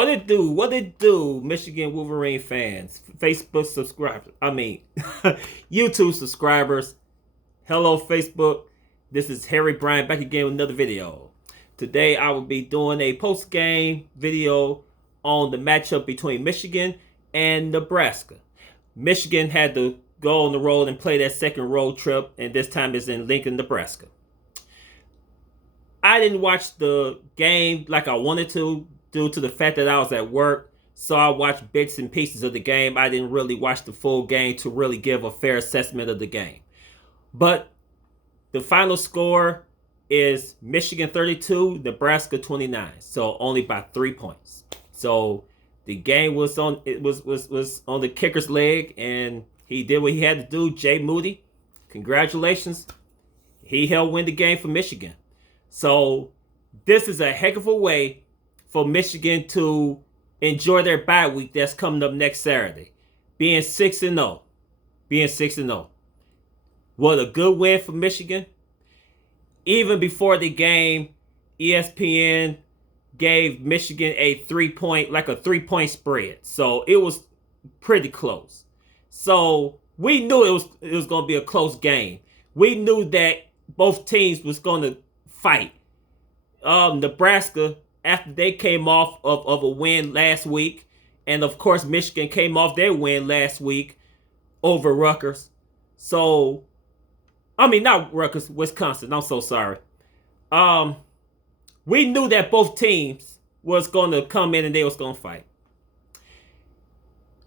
What it do? What it do, Michigan Wolverine fans, Facebook subscribers, YouTube subscribers. Hello, Facebook. This is Harry Bryant back again with another video. Today, I will be doing a post-game video on the matchup between Michigan and Nebraska. Michigan had to go on the road and play that second road trip, and this time it's in Lincoln, Nebraska. I didn't watch the game like I wanted to due to the fact that I was at work. So I watched bits and pieces of the game. I didn't really watch the full game to really give a fair assessment of the game. But the final score is Michigan 32, Nebraska 29. So only by 3 points. So the game was on on the kicker's leg, and he did what he had to do. Jay Moody, congratulations. He helped win the game for Michigan. So this is a heck of a way for Michigan to enjoy their bye week that's coming up next Saturday. Being 6-0. Being 6-0. What a good win for Michigan. Even before the game, ESPN gave Michigan a 3-point spread. So it was pretty close. So we knew it was going to be a close game. We knew that both teams was going to fight. Nebraska, after they came off of a win last week, and of course Michigan came off their win last week over Rutgers. So, not Rutgers, Wisconsin. I'm so sorry. We knew that both teams was going to come in and they was going to fight.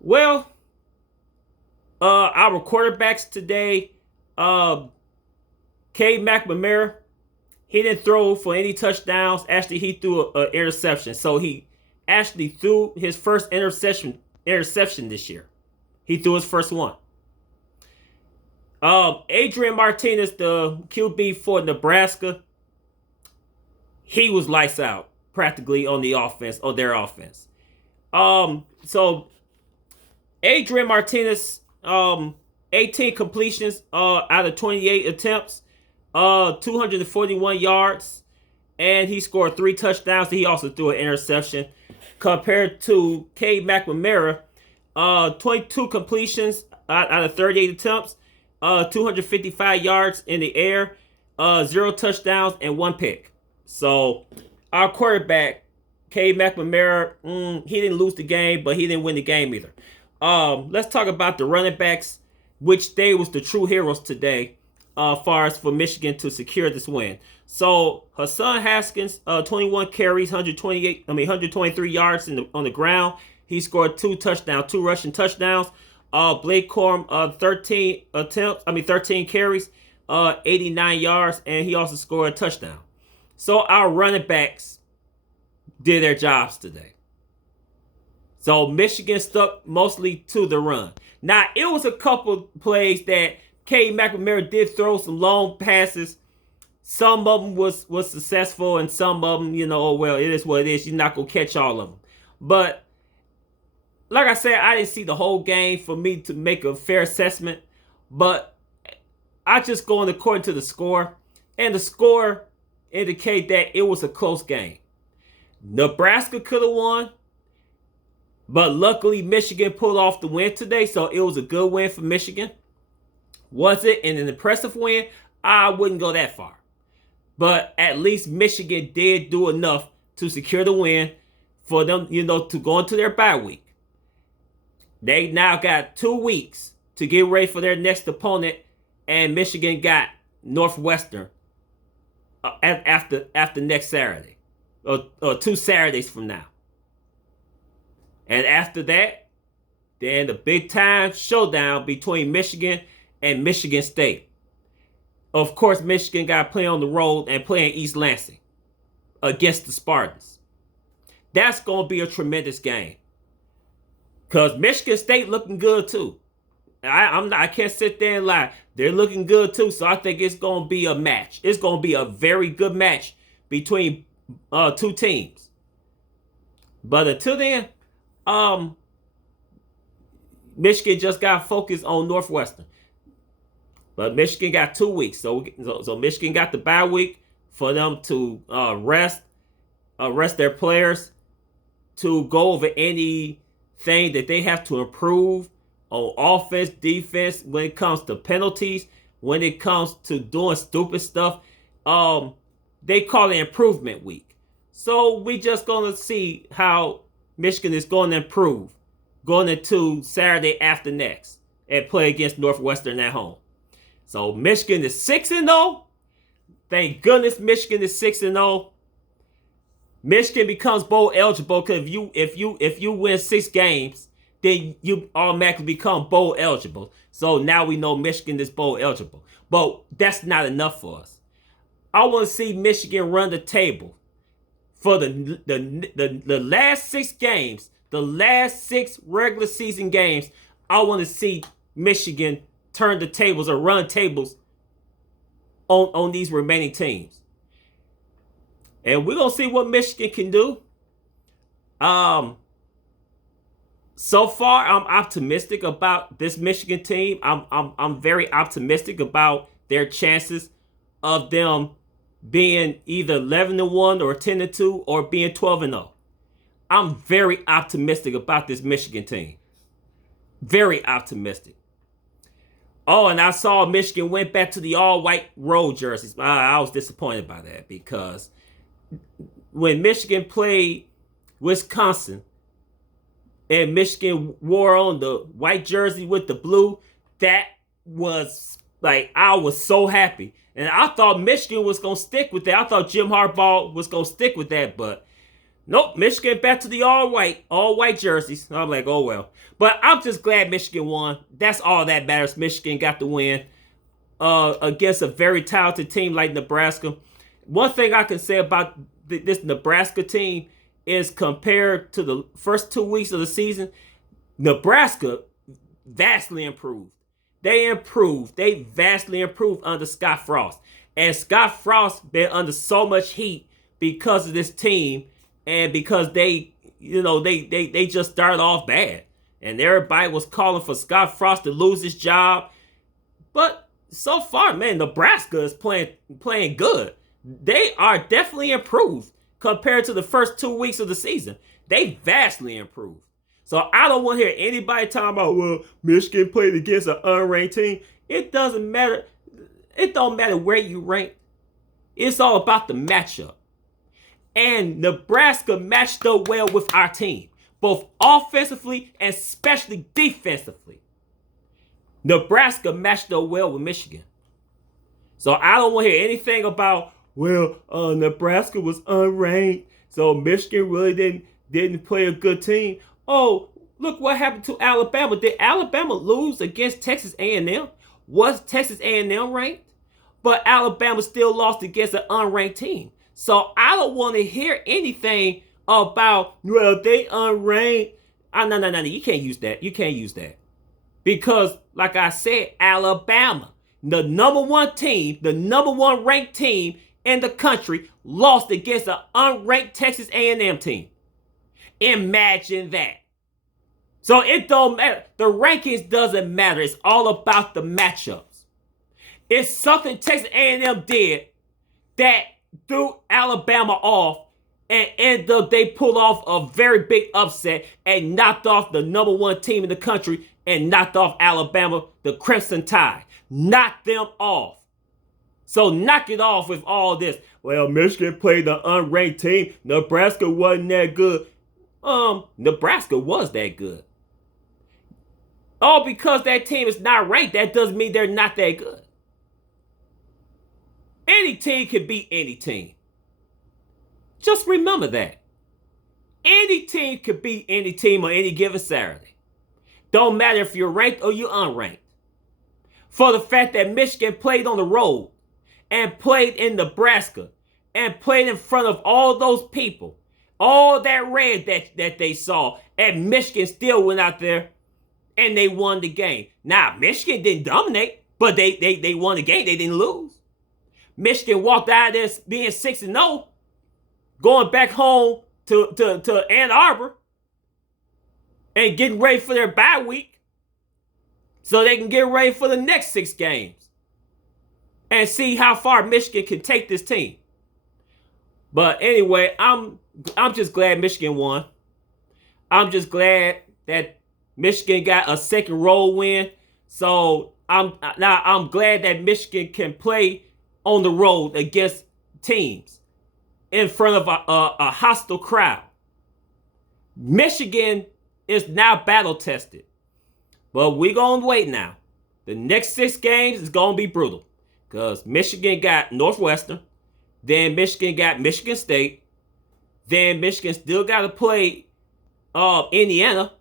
Well, our quarterbacks today, Cade McNamara, he didn't throw for any touchdowns. Actually, he threw an interception. So he actually threw his first interception this year. He threw his first one. Adrian Martinez, the QB for Nebraska, he was lights out practically on their offense. So Adrian Martinez, 18 completions out of 28 attempts. 241 yards, and he scored 3 touchdowns. He also threw an interception. Compared to Cade McNamara, 22 completions out of 38 attempts, 255 yards in the air, 0 touchdowns, and 1 pick. So our quarterback, Cade McNamara, he didn't lose the game, but he didn't win the game either. Let's talk about the running backs, which they was the true heroes today. Far as for Michigan to secure this win. So Hassan Haskins, 21 carries, 123 yards on the ground. He scored 2 rushing touchdowns. Blake Corum, 13 carries, 89 yards, and he also scored a touchdown. So our running backs did their jobs today. So Michigan stuck mostly to the run. Now, it was a couple plays that Cade McNamara did throw some long passes. Some of them was successful, and some of them, it is what it is. You're not going to catch all of them. But like I said, I didn't see the whole game for me to make a fair assessment. But I just going according to the score. And the score indicate that it was a close game. Nebraska could have won. But luckily, Michigan pulled off the win today. So it was a good win for Michigan. Was it an impressive win? I wouldn't go that far. But at least Michigan did do enough to secure the win for them, to go into their bye week. They now got 2 weeks to get ready for their next opponent, and Michigan got Northwestern after next Saturday, or 2 Saturdays from now. And after that, then the big time showdown between Michigan and Michigan State. Of course, Michigan got to play on the road and play in East Lansing against the Spartans. That's going to be a tremendous game. Because Michigan State looking good too. I can't sit there and lie. They're looking good too. So I think it's going to be a match. It's going to be a very good match between 2 teams. But until then, Michigan just got focused on Northwestern. But Michigan got 2 weeks. So Michigan got the bye week for them to rest their players to go over anything that they have to improve on offense, defense, when it comes to penalties, when it comes to doing stupid stuff. They call it improvement week. So we just gonna see how Michigan is going to improve going into Saturday after next and play against Northwestern at home. So Michigan is 6-0. Thank goodness Michigan is 6-0. Michigan becomes bowl eligible because if you win 6 games, then you automatically become bowl eligible. So now we know Michigan is bowl eligible. But that's not enough for us. I want to see Michigan run the table for the last 6 games, the last 6 regular season games. I want to see Michigan turn the tables or run tables on these remaining teams. And we're going to see what Michigan can do. So far, I'm optimistic about this Michigan team. I'm very optimistic about their chances of them being either 11-1 or 10-2 or being 12-0. I'm very optimistic about this Michigan team. Very optimistic. Oh, and I saw Michigan went back to the all-white road jerseys. I was disappointed by that because when Michigan played Wisconsin and Michigan wore on the white jersey with the blue, that was like, I was so happy. And I thought Michigan was going to stick with that. I thought Jim Harbaugh was going to stick with that, but nope, Michigan back to the all-white jerseys. I'm like, oh well. But I'm just glad Michigan won. That's all that matters. Michigan got the win against a very talented team like Nebraska. One thing I can say about this Nebraska team is compared to the first 2 weeks of the season, Nebraska vastly improved. They vastly improved under Scott Frost. And Scott Frost been under so much heat because of this team and because they just started off bad. And everybody was calling for Scott Frost to lose his job. But so far, man, Nebraska is playing good. They are definitely improved compared to the first 2 weeks of the season. They vastly improved. So I don't want to hear anybody talking about, well, Michigan played against an unranked team. It doesn't matter. It don't matter where you rank. It's all about the matchup. And Nebraska matched up well with our team, both offensively and especially defensively. Nebraska matched up well with Michigan. So I don't want to hear anything about, well, Nebraska was unranked, so Michigan really didn't play a good team. Oh, look what happened to Alabama. Did Alabama lose against Texas A&M? Was Texas A&M ranked? But Alabama still lost against an unranked team. So I don't want to hear anything about, well, they unranked. No. You can't use that. You can't use that. Because, like I said, Alabama, the number 1 team, the number 1 ranked team in the country, lost against an unranked Texas A&M team. Imagine that. So it don't matter. The rankings doesn't matter. It's all about the matchups. It's something Texas A&M did that threw Alabama off and ended up they pulled off a very big upset and knocked off the number 1 team in the country and knocked off Alabama, the Crimson Tide. Knocked them off. So knock it off with all this. Well, Michigan played the unranked team. Nebraska wasn't that good. Nebraska was that good. Oh, because that team is not ranked, that doesn't mean they're not that good. Any team can beat any team. Just remember that. Any team could beat any team on any given Saturday. Don't matter if you're ranked or you're unranked. For the fact that Michigan played on the road and played in Nebraska and played in front of all those people, all that red that they saw, and Michigan still went out there and they won the game. Now, Michigan didn't dominate, but they won the game. They didn't lose. Michigan walked out of this being 6-0, going back home to Ann Arbor and getting ready for their bye week so they can get ready for the next 6 games and see how far Michigan can take this team. But anyway, I'm just glad Michigan won. I'm just glad that Michigan got a second road win. So I'm glad that Michigan can play on the road against teams in front of a hostile crowd. Michigan is now battle tested, but we're gonna wait now. The next 6 games is gonna be brutal because Michigan got Northwestern, then Michigan got Michigan State, then Michigan still got to play Indiana,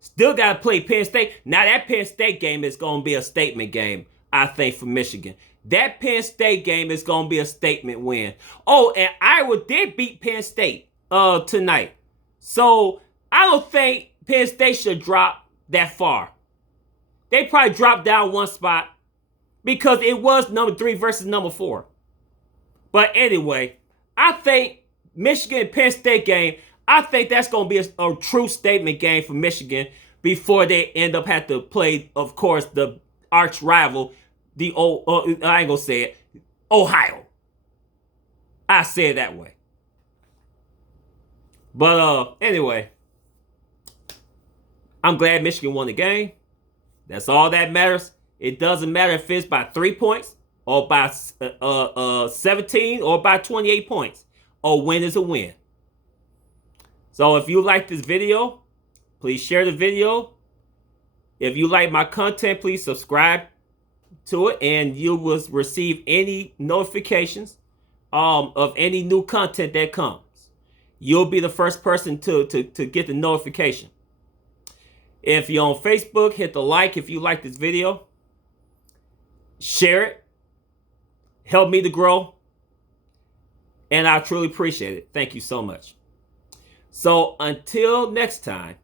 still got to play Penn State. Now that Penn State game is going to be a statement game, I think, for Michigan. That Penn State game is going to be a statement win. Oh, and Iowa did beat Penn State tonight. So I don't think Penn State should drop that far. They probably dropped down one spot because it was number 3 versus number 4. But anyway, I think Michigan Penn State game, I think that's going to be a true statement game for Michigan before they end up having to play, of course, the arch rival, the old, I ain't going to say it, Ohio. I say it that way. But anyway, I'm glad Michigan won the game. That's all that matters. It doesn't matter if it's by 3 points or by 17 or by 28 points. A win is a win. So if you like this video, please share the video. If you like my content, please subscribe to it and you will receive any notifications of any new content that comes. You'll be the first person to get the notification. If you're on Facebook, hit the like if you like this video. Share it. Help me to grow. And I truly appreciate it. Thank you so much. So until next time,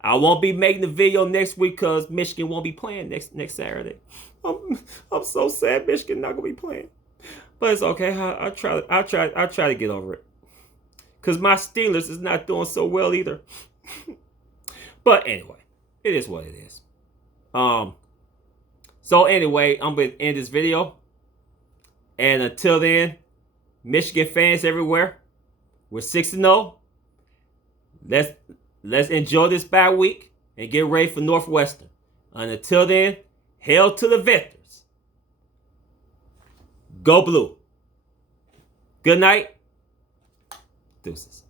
I won't be making the video next week because Michigan won't be playing next Saturday. I'm so sad Michigan not gonna be playing, but it's okay. I'll try to get over it because my Steelers is not doing so well either. But anyway, it is what it is. So anyway, I'm gonna end this video, and until then, Michigan fans everywhere, we're 6-0. Let's enjoy this bye week and get ready for Northwestern. And until then, hail to the victors. Go Blue. Good night. Deuces.